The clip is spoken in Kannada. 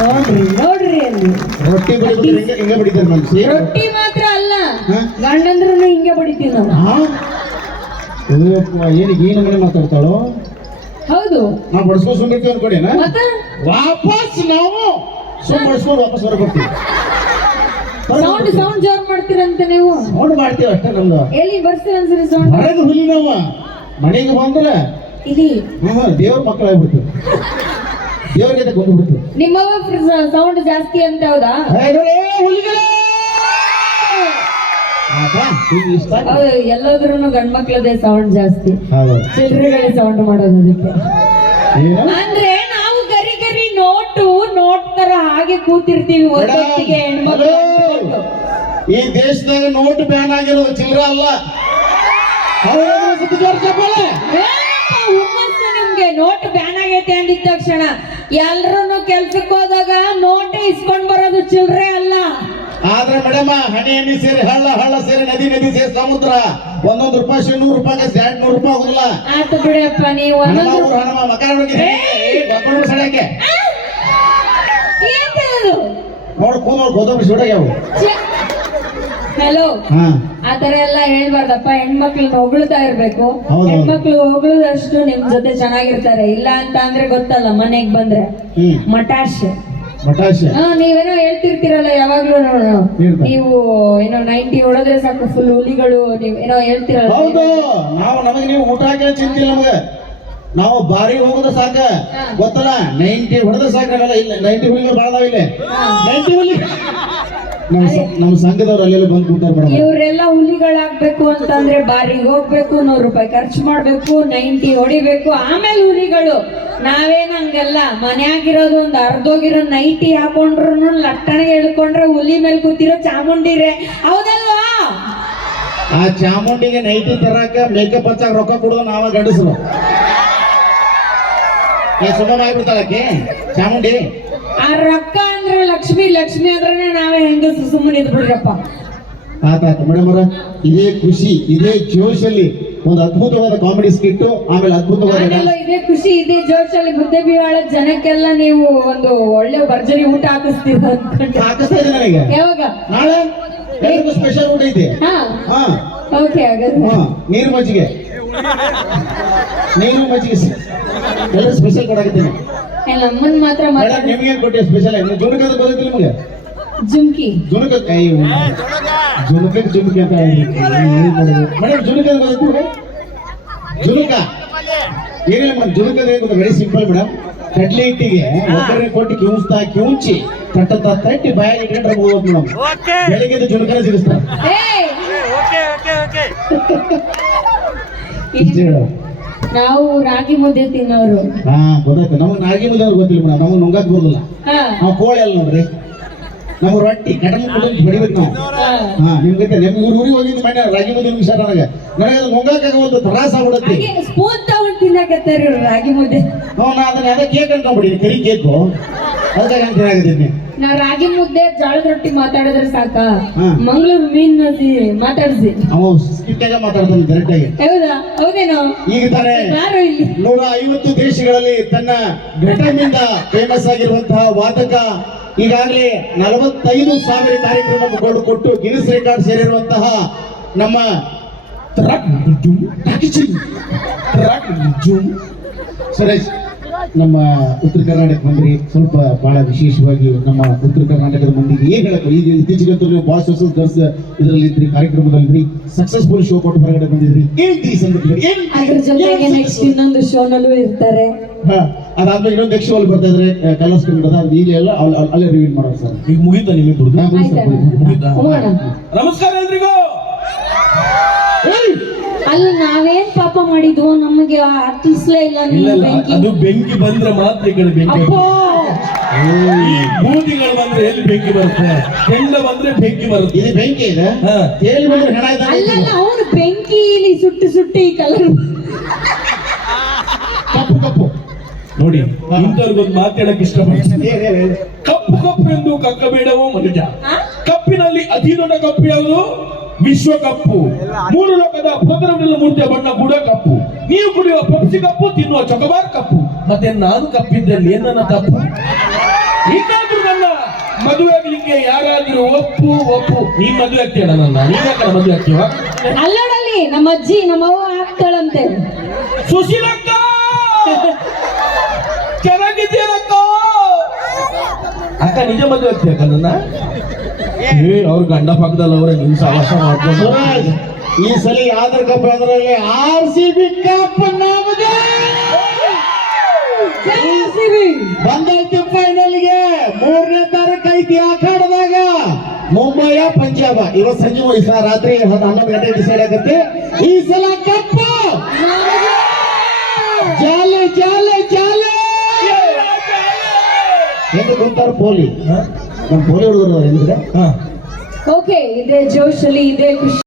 ನೋಡ್ರಿ ನೋಡ್ರಿ ಅಲ್ಲಿ ರೊಟ್ಟಿ ಬಡಿದ್ರೆ ಹಿಂಗೆ ಬಡಿತಾರೆ ಮನ್ಸಿ. ರೊಟ್ಟಿ ಮಾತ್ರ ಅಲ್ಲ ಗಂಡಂದ್ರೂ ಹಿಂಗೆ ಬಡಿತೀವಿ ನಾವು. ಏನಿಗೆ ಏನು ಮನೆ ಮಾತಾಡ್ತಾಳೋ. ಹೌದು ನಾವು ಬಡಿಸ್ಕೊಂಡು ಸುಂದಿರ್ತೀವಿ ಅನ್ಕೊಡೇನ ಮತ್ತೆ ವಾಪಸ್ ನಾವು ಸುಮ್ ಬಡಿಸ್ಕೊಂಡು ವಾಪಸ್ ಹೊರಬರ್ತೀವಿ. ಸೌಂಡ್ ಜೋರ್ ಮಾಡ್ತೀರಂತೆ ನೀವು. ಸೌಂಡ್ ಮಾಡ್ತೀವಿ ಅಷ್ಟೇ. ನಮ್ದು ಎಲ್ಲಿ ಬರ್ತೀವಿ ಅನ್ಸರಿ ಸೌಂಡ್ ಹೊರಗೆ ಹುಲಿ ನಾವು ಮನೆಗೆ ಬಂದ್ರೆ ಇಲ್ಲಿ ದೇವ್ರ ಮಕ್ಕಳಾಗ್ಬಿಡ್ತೀವಿ. ದೇವ್ರಿಗೆ ಬಂದ್ಬಿಡ್ತೀವಿ. ನಿಮ್ಮವ ಸೌಂಡ್ ಜಾಸ್ತಿ ಅಂತ ಹೌದಾ? ಹೌದು, ಎಲ್ಲೋದ್ರೂ ಗಂಡ್ಮಕ್ಳದೇ ಸೌಂಡ್ ಜಾಸ್ತಿ, ಚಿಲ್ಡ್ರಿಗಳೇ ಸೌಂಡ್ ಮಾಡೋದು. ಅದಕ್ಕೆ ಅಂದ್ರೆ ನಾವು ಗರಿ ಗರಿ ನೋಟ್ ತರ ಹಾಗೆ ಕೂತಿರ್ತೀವಿ ಒಂದೊತ್ತಿಗೆ ಹೆಣ್ಮಕ್ಳು. ಈ ದೇಶದಾಗ ನೋಟ್ ಬ್ಯಾನ್ ಆಗಿರೋದು ಚಿಲ್ರ ಅಲ್ಲ. ಹುಮ್ಮಸ್ಸು ನಿಮ್ಗೆ. ನೋಟ್ ಬ್ಯಾನ್ ಆಗೈತೆ ಅಂದಿದ ತಕ್ಷಣ ಎಲ್ರು ಕೆಲ್ಸಕ್ಕೆ ಹೋದಾಗ ನೋಟೇ ಇಸ್ಕೊಂಡ್ ಬರೋದು ಚಿಲ್ರೆ ಅಲ್ಲ. ಆದ್ರೆ ಮೇಡಮ್ ಹಣಿ ಸೇರಿ ಹಳ್ಳ ಸೇರಿ ನದಿ ಸೇರಿ ಸಮುದ್ರ ಒಂದೊಂದು ರೂಪಾಯಿ 100 ರೂಪಾಯಿ 200 ರೂಪಾಯಿ ಆಗುದಿಲ್ಲ. ಆಯ್ತು ಬಿಡಪ್ಪ, ನೀವು ನೋಡ್ ಕೂದಲು ಗೋಧಿ ಸುಡಾಗ್ಯಾವು. ಹಲೋ, ಆತರ ಎಲ್ಲ ಹೇಳ್ಬಾರ್ದಪ್ಪ. ಹೆಣ್ಮಕ್ಳನ್ನ ಹೊಗಳ್ತಾ ಇರ್ಬೇಕು. ಹೆಣ್ಮಕ್ಳು ಹೊಗಳದಷ್ಟು ನಿಮ್ ಜೊತೆ ಚೆನ್ನಾಗಿರ್ತಾರೆ. ಇಲ್ಲ ಅಂತ ಅಂದ್ರೆ ಗೊತ್ತಲ್ಲ, ಮನೆಗ್ ಬಂದ್ರೆ ಮಟಾಶ್. ನೀವೇನೋ ಹೇಳ್ತಿರ್ತೀರಲ್ಲ ಯಾವಾಗ್ಲೂ. ನೀವು ಏನೋ 90 ಹೊಡೆದ್ರೆ ಸಾಕು ಫುಲ್ ಹುಲಿಗಳು, ನೀವ್ ಏನೋ ಹೇಳ್ತಿರಲ್ಲ. ಹೌದು, ನಾವು ನಮಗೆ ನೀವು ಊಟ ಹಾಕಿ ಚಿಂತಿಲ್ಲ ನಮ್ಗೆ. ನಾವು ಬಾರಿ ಹೋಗೋದ ಸಾಕ ಗೊತ್ತಲ್ಲ. 90 ಹೊಡೆದ ಸಾಕಲ್ಲ. ಇಲ್ಲ 90 ಹುಲಿಗಳು ಬಾಳದಾವ ಇಲ್ಲಿ. 90 ಹುಲಿ ನಮ್ಮ ಸಂಘದವ್ರು ಅಲ್ಲೆಲ್ಲ ಬಂದು ಕೂತಾರ. ಇವ್ರೆಲ್ಲ ಹುಲಿಗಳಾಗ್ಬೇಕು ಅಂತಂದ್ರೆ ಬಾರಿಗೆ ಹೋಗ್ಬೇಕು, 100 ರೂಪಾಯಿ ಖರ್ಚು ಮಾಡ್ಬೇಕು, 90 ಹೊಡಿಬೇಕು, ಆಮೇಲೆ ಹುಲಿಗಳು. ನಾವೇನ್ ಹಂಗಲ್ಲ. ಮನ್ಯಾಗಿರೋದು ಒಂದು ಅರ್ಧೋಗಿರೋ ನೈಟಿ ಹಾಕೊಂಡ್ರು ಲಟ್ಟಣಿಗೆ ಹೇಳ್ಕೊಂಡ್ರೆ ಹುಲಿ ಮೇಲೆ ಕೂತಿರೋ ಚಾಮುಂಡಿರೇ, ಹೌದಲ್ವಾ? ಆ ಚಾಮುಂಡಿಗೆ ನೈಟಿ ತರಕ ಮೇಕಪ್ ಹಚ್ಚಾಕ ರೊಕ್ಕ ಕೊಡೋದು ನಾವ ಗಂಡಸರು. ಸುಮ್ಮನೆ ಆಗ್ಬಿಡ್ತಾಳಕ್ಕೆ ಚಾಮುಂಡಿ. ಆ ರೊಕ್ಕ ಅಂದ್ರೆ ಲಕ್ಷ್ಮಿ ಅಂದ್ರೆ ನಾವೇ ಹೆಂಗಸು ಸುಮ್ಮನೆ ಇದ್ಬಿಡ್ರಪ್ಪ. ಆತಾಯ್ತು ಮೇಡಮ್ ಅವರ, ಇದೇ ಖುಷಿ, ಇದೇ ಜೋಶಲ್ಲಿ ಒಂದು ಅದ್ಭುತವಾದ ಕಾಮಿಡಿ ಸ್ಕಿಟ್, ಆಮೇಲೆ ಅದ್ಭುತವಾದ ಇದೇ ಖುಷಿ, ಇದೇ ಜೋಶಲ್ಲಿ ಮುದ್ದೆ ಬೀಳಾಳ ಜನಕ್ಕೆಲ್ಲ ನೀವು ಒಂದು ಒಳ್ಳೆ ಭರ್ಜರಿ ಊಟ ಹಾಕಿಸ್ತೀರ ಅನ್ಕೊಂಡು ಹಾಕಿಸ್ತಾ ಇದೆ ನನಗೆ. ಯಾವಾಗ? ನಾಳೆ ಸ್ಪೆಷಲ್ ಊಟ ಐತೆ. ಓಕೆ, ಹಾಗಾದ್ರೆ ನೀರು ಮಜ್ಜಿಗೆ ಎಲ್ಲ ಸ್ಪೆಷಲ್ ಕೊಡಾಕತ್ತೀನಿ. ನಮ್ಮನ್ ಮಾತ್ರ ನಿಮ್ಗೆ ಕೊಟ್ಟೆ ಸ್ಪೆಷಲ್. ಜುಣುಕದ ಗೊತ್ತಿಲ್ಲ ನಿಮಗೆ? ಜುಮ್ಕಿ ಜುಣುಕ ಜುಮ್ಕಿ ಅಂತ ಮೇಡಮ್. ಜುಣುಕದ ಗೊತ್ತಿಲ್ಲ? ಜುಣುಕ ಏನಿಲ್ಲ ಮೇಡಮ್. ಜುಣುಕದ ವೆರಿ ಸಿಂಪಲ್ ಮೇಡಮ್. ಕಡ್ಲೆ ಹಿಟ್ಟಿಗೆ ಒಗ್ಗರಣೆ ಕೊಟ್ಟು ಕಿವುಂಚಿ ತಟ್ಟಿ ಬಾಯಾಗಿ ಇಟ್ಕೊಂಡ್ರೆ ಹೋಗ್ಬೇಕು ಮೇಡಮ್. ಬೆಳಿಗ್ಗೆ ಜುಣುಕನ ಸಿಗಿಸ್ತಾರೆ. ನಾವು ರಾಗಿ ಮುದ್ದೆ ತಿನ್ನೋರು. ಗೊತ್ತಾಯ್ತು. ನಮಗ್ ರಾಗಿ ಮುದ್ದೆ ಅವ್ರು ಗೊತ್ತಿಲ್ಲ ಮೇಡಮ್. ನಮಗ್ ನುಂಗಾಕ್ ಬರೋದಿಲ್ಲ. ನಾವು ಕೋಳಿ ಅಲ್ಲ ನೋಡ್ರಿ. ನಮ್ಗೆ ರೊಟ್ಟಿ ಕಟಮ್ ಹೊಡಿಬೇಕು ನಾವು. ನಿಮ್ಗೆ ಗೊತ್ತಿಲ್ಲ. ನಿಮ್ಗೆ ಊರಿಗೆ ಹೋಗಿದ್ದು ಮನೆ ರಾಗಿ ಮುದ್ದೆ ವಿಷಯ ನನಗೆ ಅದು ನುಂಗಾಕ ಒಂದು ತ್ರಾಸ ಆಗ್ಬಿಡುತ್ತೆ. ಸ್ಪೂನ್ ತಗೊಂಡು ತಿನ್ನಕತ್ತಾರ ರಾಗಿ ಮುದ್ದೆ. ಅದೇ ಕೇಕ್ ಅನ್ಕೊಂಡ್ಬಿಡಿ, ಕರಿ ಕೇಕು. ಅದಕ್ಕೆ ನಾ ರಾಗಿ ಮುದ್ದೆ ಜೋಳದ ರೊಟ್ಟಿ ಮಾತಾಡಿದ್ರೆ ಸಾಕ. ಮಂಗಳೂರು ಮೀನ್ ಮಾತಾಡ್ಸಿ ಮಾತಾಡ್ತಾನೆ ಡೈರೆಕ್ಟ್ ಆಗಿ. ಹೌದಾ? ಹೌದೇನೋ? ಈಗ ತಾನೇ 150 ದೇಶಗಳಲ್ಲಿ ತನ್ನ ಘಟಮಿಂದ ಫೇಮಸ್ ಆಗಿರುವಂತಹ ವಾದಕ ಈಗಾಗಲೇ 45,000 ಕಾರ್ಯಕ್ರಮ ಕೊಟ್ಟು ಗಿನ್ನಿಸ್ ರೆಕಾರ್ಡ್ ಸೇರಿರುವಂತಹ ನಮ್ಮ ಸುರೇಶ್ ನಮ್ಮ ಉತ್ತರ ಕರ್ನಾಟಕ ಮಂದಿ ಸ್ವಲ್ಪ ಬಹಳ ವಿಶೇಷವಾಗಿ ನಮ್ಮ ಉತ್ತರ ಕರ್ನಾಟಕದ ಮಂದಿಗೆ ಏನ್ ಹೇಳಬೇಕು. ಈಗ ಇತ್ತೀಚೆಗಂತೂ ನೀವು ಬಾಸ್ ಗರ್ಲ್ಸ್ ಇದರಲ್ಲಿ ಇದ್ರಿ, ಕಾರ್ಯಕ್ರಮದಲ್ಲಿ ಸಕ್ಸಸ್ಫುಲ್ ಶೋ ಕೊಟ್ಟು ಹೊರಗಡೆ ಬಂದಿದ್ರಿ. ಅದ್ರ ಜೊತೆಗೆ ನೆಕ್ಸ್ಟ್ ಇನ್ನೊಂದು ಶೋನಲ್ಲೂ ಇರ್ತಾರೆ. ಅದಾದ್ಮೇಲೆ ಇನ್ನೊಂದು ನೆಕ್ಸ್ಟ್ ಶೋ ಅಲ್ಲಿ ಬರ್ತಾ ಇದ್ರೆ ಕಲರ್ಸ್ ಕನ್ನಡ ಈಗ ಎಲ್ಲ ಅಲ್ಲೇ ರಿವೀಲ್ ಮಾಡೋದು ಸರ್. ಈಗ ಮುಗಿತಾ ನಿಮಗೆ? ನಮಸ್ಕಾರ ಎಲ್ರಿಗೂ. ಅಲ್ಲಿ ನಾವೇನ್ ಪಾಪ ಮಾಡಿದ್ವು ನಮಗೆ ಹತ್ತಿಸ್ಲೇ ಇಲ್ಲ. ಅದು ಬೆಂಕಿ ಬಂದ್ರೆ ಮಾತ್ರ ಈ ಕಡೆ ಬೆಂಕಿ. ಬೂದಿಗಳು ಬಂದ್ರೆ ಎಲ್ಲಿ ಬೆಂಕಿ ಬರುತ್ತೆ? ಕೆಂಡ ಬಂದ್ರೆ ಬೆಂಕಿ ಬರುತ್ತೆ. ಇದು ಬೆಂಕಿ ಇದೆ. ಅಲ್ಲ, ಅವನು ಬೆಂಕಿ ಇಲ್ಲಿ ಸುಟ್ಟು ಈ ಕಲರ್ ಕಪ್ಪು ನೋಡಿ. ಇಂಥವ್ರಿಗೊಂದು ಮಾತಾಡಕ್ ಇಷ್ಟಪಡ್ತೀನಿ. ಕಪ್ಪು ಎಂದು ಕಕ್ಕಬೇಡವೋ ಮನುಜ. ಕಪ್ಪಿನಲ್ಲಿ ಅತಿ ದೊಡ್ಡ ಕಪ್ಪು ಯಾವುದು? ವಿಶ್ವಕಪ್ಪು. 3 ಲೋಕದ ಪ್ರಧಾನಮಂತ್ರಿ ಮೂರ್ತಿಯ ಬಣ್ಣ ಕೂಡ ಕಪ್ಪು. ನೀವು ಕುಡಿಯುವ ಪೆಪ್ಸಿ ಕಪ್ಪು, ತಿನ್ನುವ ಚೊಕೊಬಾರ್ ಕಪ್ಪು. ಮತ್ತೆ ನಾನು ಕಪ್ಪಿದ್ದಲ್ಲಿ ಏನನ್ನ ತಪ್ಪು? ಒಪ್ಪು ಒಪ್ಪು ನೀನ್ ಮದ್ವೆ ಆಗ್ತೀಯಣ ನನ್ನ ನೀನ್ ಯಾಕಣ ಮದ್ವೆ ಆಗ್ತೀವ ಅಲ್ಲೋಡಲ್ಲಿ ನಮ್ಮ ಅಜ್ಜಿ ನಮ್ಮವ್ವ ಆಗ್ತಾಳಂತೆ. ಸುಶೀಲಕ್ಕ ಚೆನ್ನಾಗಿದ್ದೀರಕ್ಕ ಅಕ್ಕ ನಿಜ ಮದ್ವೆ ಆಗ್ತೀಯಕ್ಕ ನನ್ನ ಅವ್ರ ಗಂಡ ಪಕ್ಕದಲ್ಲಿ ಅವ್ರೆ ನಿನ್ ಸವಾಸ ಮಾಡ್ಕೊಂಡು ಸುರಾಜ್ ಈ ಸಲ ಯಾವ್ದ್ರ ಕಪ್ ಅದರಲ್ಲಿ RCB ಕಪ್ ನಮ್ಮದೇ ಬಂದೈತಿ ಫೈನಲ್ಗೆ 3ನೇ ತಾರೀಕು ಐತಿ ಆಖಾಡದಾಗ ಮುಂಬೈ ಪಂಜಾಬ್ ಇವತ್ತು ಸಂಜೆ ರಾತ್ರಿ 11 ಗಂಟೆ ಡಿಸೈಡ್ ಆಗತ್ತೆ. ಈ ಸಲ ಕಪ್ ಜಾಲೆ ಜಾಲೆ ಜಾಲೆ ಎಂದು ಗೊತ್ತಾರ ಪೋಲಿ ನಮ್ಮ ಪೋಲಿ ಹುಡುಗರು ಎಂದ್ರೆ ಓಕೆ, ಇದೇ ಜೋಶಲ್ಲಿ ಇದೇ ಖುಷಿ